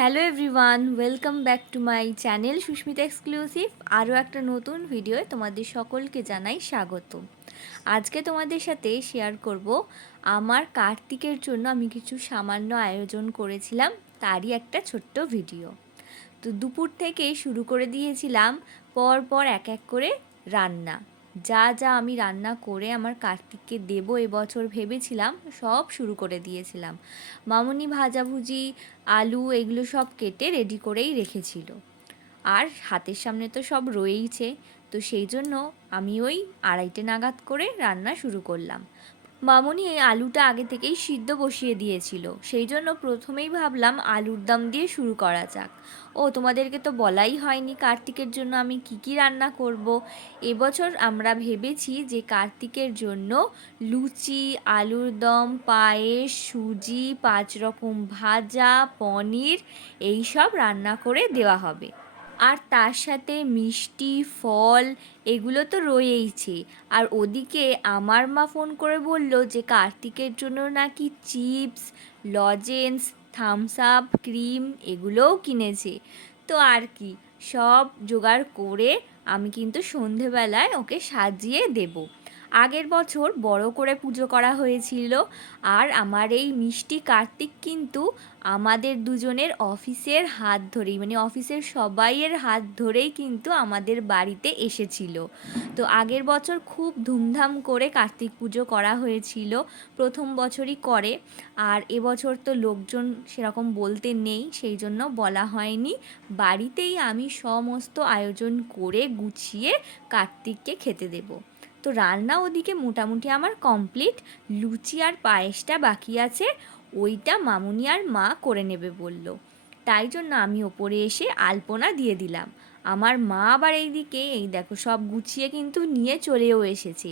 Hello everyone, welcome back to my channel Susmita exclusive. আরও একটা নতুন ভিডিওয়ে তোমাদের সকলকে জানাই স্বাগত। আজকে তোমাদের সাথে শেয়ার করব, আমার কার্তিকের জন্য আমি কিছু সামান্য আয়োজন করেছিলাম, তারই একটা ছোট্ট ভিডিও। তো দুপুর থেকে শুরু করে দিয়েছিলাম পর পর এক এক করে রান্না। যা যা আমি রান্না করে আমার কার্তিককে দেবো এবছর ভেবেছিলাম, সব শুরু করে দিয়েছিলাম। মামনি ভাজাভুজি, আলু এগুলো সব কেটে রেডি করেই রেখেছিল। আর হাতের সামনে তো সব রয়েইছে, তো সেই জন্য আমি ওই আড়াইটে নাগাদ করে রান্না শুরু করলাম। মামনি এই আলুটা আগে থেকেই সিদ্ধ বসিয়ে দিয়েছিল। সেই জন্য প্রথমেই ভাবলাম আলুর দম দিয়ে শুরু করা যাক। ও, তোমাদেরকে তো বলাই হয়নি কার্তিকের জন্য আমি কি কি রান্না করব। এবছর আমরা ভেবেছি যে কার্তিকের জন্য লুচি, আলুর দম, পায়েস, সুজি, পাঁচ রকম ভাজা, পনির, এই সব রান্না করে দেওয়া হবে। আর তার সাথে মিষ্টি, ফল এগুলো তো রয়েইছে। আর ওদিকে আমার মা ফোন করে বলল যে কার্তিকের জন্য নাকি chips, lozenges Thums Up cream এগুলোও কিনেছে। তো আর কি, সব জোগাড় করে আমি কিন্তু সন্ধেবেলায় ওকে সাজিয়ে দেবো। আগের বছর বড় করে পুজো করা হয়েছিল। আর আমার এই মিষ্টি কার্তিক কিন্তু আমাদের দুজনের অফিসের হাত ধরেই মানে অফিসের সবাইয়ের হাত ধরেই কিন্তু আমাদের বাড়িতে এসেছিল। তো আগের বছর খুব ধুমধাম করে কার্তিক পুজো করা হয়েছিল, প্রথম বছরই করে। আর এবছর তো লোকজন সেরকম বলতে নেই, সেই জন্য বলা হয়নি। বাড়িতেই আমি সমস্ত আয়োজন করে গুছিয়ে কার্তিককে খেতে দেবো। তো রান্না ওদিকে মোটামুটি আমার কমপ্লিট লুচি আর পায়েসটা বাকি আছে। ওইটা মামুনি আর মা করে নেবে বলল। তাই জন্য আমি ওপরে এসে আলপনা দিয়ে দিলাম। আমার মা আবার এইদিকে, এই দেখো সব গুছিয়ে কিন্তু নিয়ে চলেও এসেছে।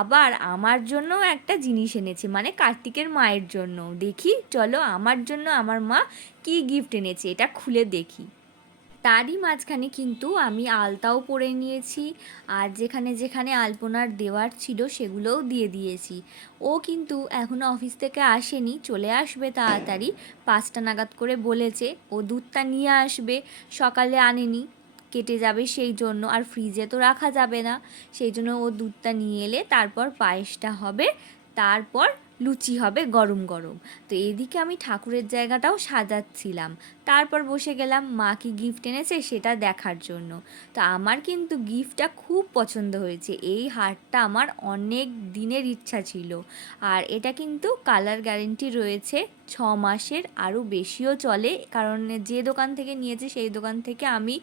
আবার আমার জন্য একটা জিনিস এনেছে মানে কার্তিকের মায়ের জন্য। দেখি, চলো আমার জন্য আমার মা কি গিফট এনেছে, এটা খুলে দেখি। তারই মাঝখানে কিন্তু আমি আলতাও পরে নিয়েছি আর যেখানে যেখানে আলপনার দেওয়ার ছিল সেগুলোও দিয়ে দিয়েছি। ও কিন্তু এখনও অফিস থেকে আসেনি, চলে আসবে তাড়াতাড়ি। পাঁচটা নাগাদ করে বলেছে, ও দুধটা নিয়ে আসবে, সকালে আনেনি, কেটে যাবে সেই জন্য, আর ফ্রিজে তো রাখা যাবে না। সেই জন্য ও দুধটা নিয়ে এলে তারপর পায়েসটা হবে, তারপর লুচি হবে গরম গরম। তো এদিকে আমি ঠাকুরের জায়গাটাও সাজাচ্ছিলাম। তারপর বসে গেলাম মা কি গিফট এনেছে সেটা দেখার জন্য। তো আমার কিন্তু গিফটটা খুব পছন্দ হয়েছে। এই হারটা আমার অনেক দিনের ইচ্ছা ছিল। আর এটা কিন্তু কালার গ্যারেন্টি রয়েছে ছ মাসের আরও বেশিও চলে। কারণ যে দোকান থেকে নিয়েছে, সেই দোকান থেকে আমি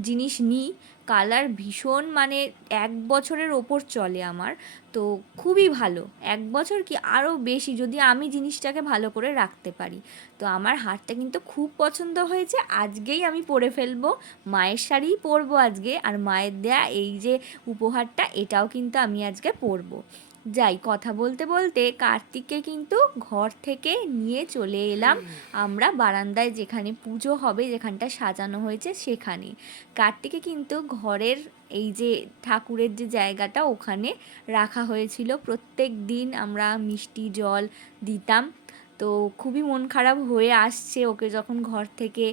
জিনিস নিই। কালার ভীষণ মানে এক বছরের ওপর চলে আমার। তো খুবই ভালো। এক বছর কি আরও বেশি যদি আমি জিনিসটাকে ভালো করে রাখতে পারি। তো আমার হারটা কিন্তু খুব পছন্দ হয়েছে। আজকেই আমি পরে ফেলব। মায়ের শাড়িই পরবো আজকে। আর মায়ের দেয়া এই যে উপহারটা, এটাও কিন্তু আমি আজকে পরবো। যাই কথা বলতে বলতে কার্তিককে কিন্তু ঘর থেকে নিয়ে চলে এলাম আমরা বারান্দায় যেখানে পুজো হবে যেখানটা সাজানো হয়েছে সেখানে। কার্তিকে কিন্তু ঘরের এই যে ঠাকুরের যে জায়গাটা ওখানে রাখা হয়েছিল। প্রত্যেক দিন আমরা মিষ্টি জল দিতাম। তো খুবই মন খারাপ হয়ে আসছে ওকে যখন ঘর থেকে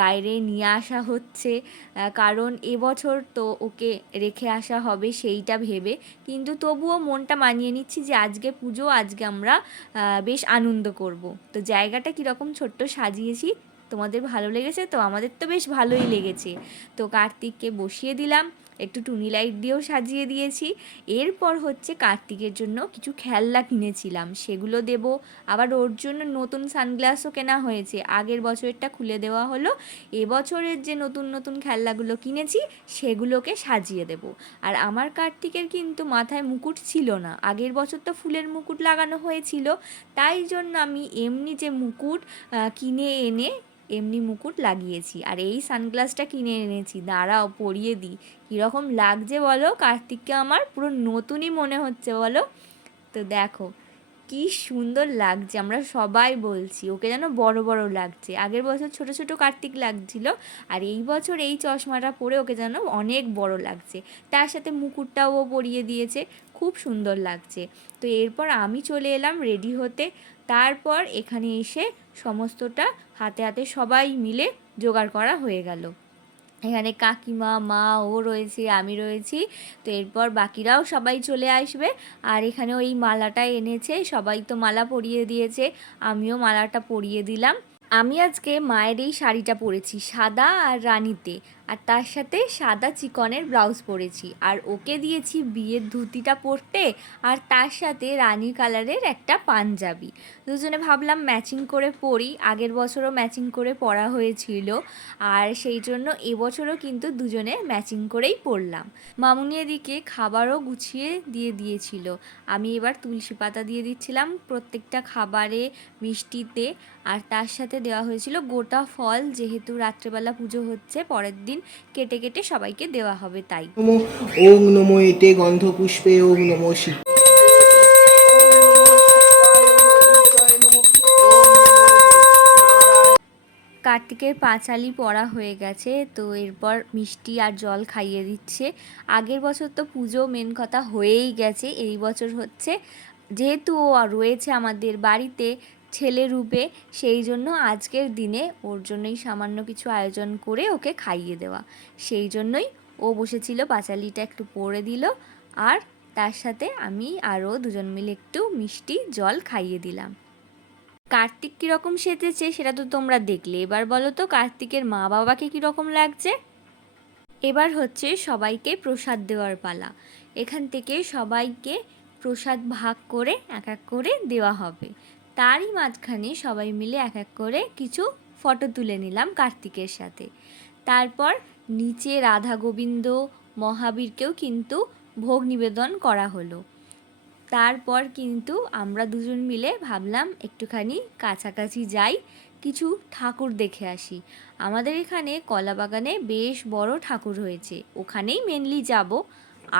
বাইরে নিয়ে আসা হচ্ছে। কারণ এবছর তো ওকে রেখে আসা হবে সেইটা ভেবে। কিন্তু তবুও মনটা মানিয়ে নিচ্ছি যে আজকে পুজো, আজকে আমরা বেশ আনন্দ করব। তো জায়গাটা কীরকম ছোট্ট সাজিয়েছি, তোমাদের ভালো লেগেছে? তো আমাদের তো বেশ ভালোই লেগেছে। তো কার্তিককে বসিয়ে দিলাম। একটু টুনি লাইট দিয়েও সাজিয়ে দিয়েছি। এরপর হচ্ছে কার্তিকের জন্য কিছু খেলনা কিনেছিলাম। সেগুলো দেব। আবার ওর জন্য নতুন সানগ্লাসও কেনা হয়েছে। আগের বছরেরটা খুলে দেওয়া হলো। এবছরের যে নতুন নতুন খেলনাগুলো কিনেছি, সেগুলোকে সাজিয়ে দেব। আর আমার কার্তিকের কিন্তু মাথায় মুকুট ছিল না। আগের বছর তো ফুলের মুকুট লাগানো হয়েছিল। তাই জন্য আমি এমনি যে মুকুট কিনে এনে এমনি মুকুট লাগিয়েছি। আর এই সানগ্লাসটা কিনে এনেছি। দাঁড়াও পরিয়ে দিই। কীরকম লাগছে বলো? কার্তিককে আমার পুরো নতুনই মনে হচ্ছে বলো? তো দেখো কি সুন্দর লাগছে, আমরা সবাই বলছি, ওকে যেন বড় বড় লাগছে। আগের বছর ছোট ছোট কার্তিক লাগছিল, আর এই বছর এই চশমাটা পরে ওকে যেন অনেক বড় লাগছে। তার সাথে মুকুটটাও ও পরিয়ে দিয়েছে, খুব সুন্দর লাগছে। তো এরপর আমি চলে এলাম রেডি হতে, তারপর এখানে এসে সমস্তটা হাতে হাতে সবাই মিলে জোগাড় করা হয়ে গেল। এখানে কাকিমা, মা, ও রয়েছে, আমি রয়েছি। তো এরপর বাকিরাও সবাই চলে আসবে। আর এখানে ওই মালাটা এনেছে, সবাই তো মালা পরিয়ে দিয়েছে। আমিও মালাটা পরিয়ে দিলাম। আমি আজকে মায়ের এই শাড়িটা পরেছি, সাদা আর রানীতে। আর তার সাথে সাদা চিকনের ব্লাউজ পরেছি। আর ওকে দিয়েছি বিয়ের ধুতিটা পরতে আর তার সাথে রানী কালারের একটা পাঞ্জাবি। দুজনে ভাবলাম ম্যাচিং করে পরি। আগের বছরও ম্যাচিং করে পরা হয়েছিল। আর সেই জন্য এবছরও কিন্তু দুজনে ম্যাচিং করেই পরলাম। মামুনি এদিকে খাবারও গুছিয়ে দিয়ে দিয়েছিল। আমি এবার তুলসী পাতা দিয়ে দিচ্ছিলাম প্রত্যেকটা খাবারে মিষ্টিতে। আর তার সাথে দেওয়া হয়েছিল গোটা ফল। যেহেতু রাত্রেবেলা পুজো হচ্ছে, পরের দিন কেটে কেটে সবাইকে দেওয়া হবে তাই। ওং নমো এতে গন্ধপুষ্পে ওং নমো শিব। কার্তিকের পাঁচালি পড়া হয়ে গেছে তো এরপর মিষ্টি আর জল খাইয়ে দিচ্ছে। আগের বছর তো পুজো মেন কথা হয়েই গেছে এই বছর হচ্ছে যেহেতু ও রয়েছে আমাদের বাড়িতে ছেলে রূপে, সেই জন্য আজকের দিনে ওর জন্যই সামান্য কিছু আয়োজন করে ওকে খাইয়ে দেওয়া। সেই জন্যই ও বসেছিল, পাঁচালিটা একটু পরে দিল আর তার সাথে আমি আরও দুজন মিলে একটু মিষ্টি জল খাইয়ে দিলাম। কার্তিক কীরকম সেজেছে সেটা তো তোমরা দেখলে। এবার বলো তো, কার্তিকের মা বাবাকে কীরকম লাগছে? এবার হচ্ছে সবাইকে প্রসাদ দেওয়ার পালা। এখান থেকে সবাইকে প্রসাদ ভাগ করে এক এক করে দেওয়া হবে। তারই মাঝখানে সবাই মিলে এক এক করে কিছু ফটো তুলে নিলাম কার্তিকের সাথে। তারপর নিচে রাধা গোবিন্দ মহাবীরকেও কিন্তু ভোগ নিবেদন করা হলো। তারপর কিন্তু আমরা দুজন মিলে ভাবলাম একটুখানি কাছাকাছি যাই, কিছু ঠাকুর দেখে আসি। আমাদের এখানে কলা বাগানে বেশ বড় ঠাকুর হয়েছে ওখানেই মেনলি যাব।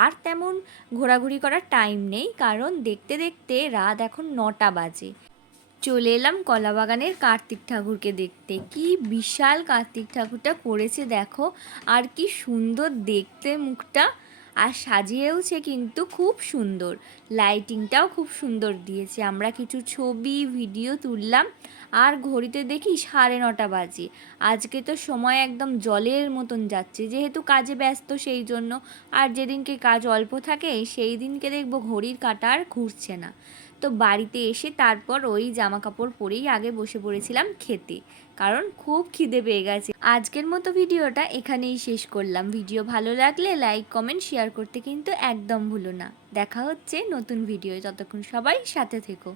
আর তেমন ঘোরাঘুরি করার টাইম নেই, কারণ দেখতে দেখতে রাত এখন নটা বাজে। চলে এলাম কলাবাগানের কার্তিক ঠাকুরকে দেখতে। কি বিশাল কার্তিক ঠাকুরটা করেছে দেখো, আর কি সুন্দর দেখতে মুখটা। আর সাজিয়েওছে কিন্তু খুব সুন্দর। লাইটিংটাও খুব সুন্দর দিয়েছে। আমরা কিছু ছবি, ভিডিও তুললাম। আর ঘড়িতে দেখি সাড়ে নটা বাজে। আজকে তো সময় একদম জলের মতন যাচ্ছে। যেহেতু কাজে ব্যস্ত সেই জন্য। আর যেদিনকে কাজ অল্প থাকে, সেই দিনকে দেখব ঘড়ির কাঁটা আর ঘুরছে না। তো বাড়িতে এসে তারপর ওই জামা কাপড় পরেই আগে বসে পড়েছিলাম খেতে। কারণ খুব খিদে পেয়ে গেছে। আজকের মতো ভিডিওটা এখানেই শেষ করলাম। ভিডিও ভালো লাগলে লাইক, কমেন্ট, শেয়ার করতে কিন্তু একদম ভুলো না। দেখা হচ্ছে নতুন ভিডিও যতক্ষণ সবাই সাথে থেকো।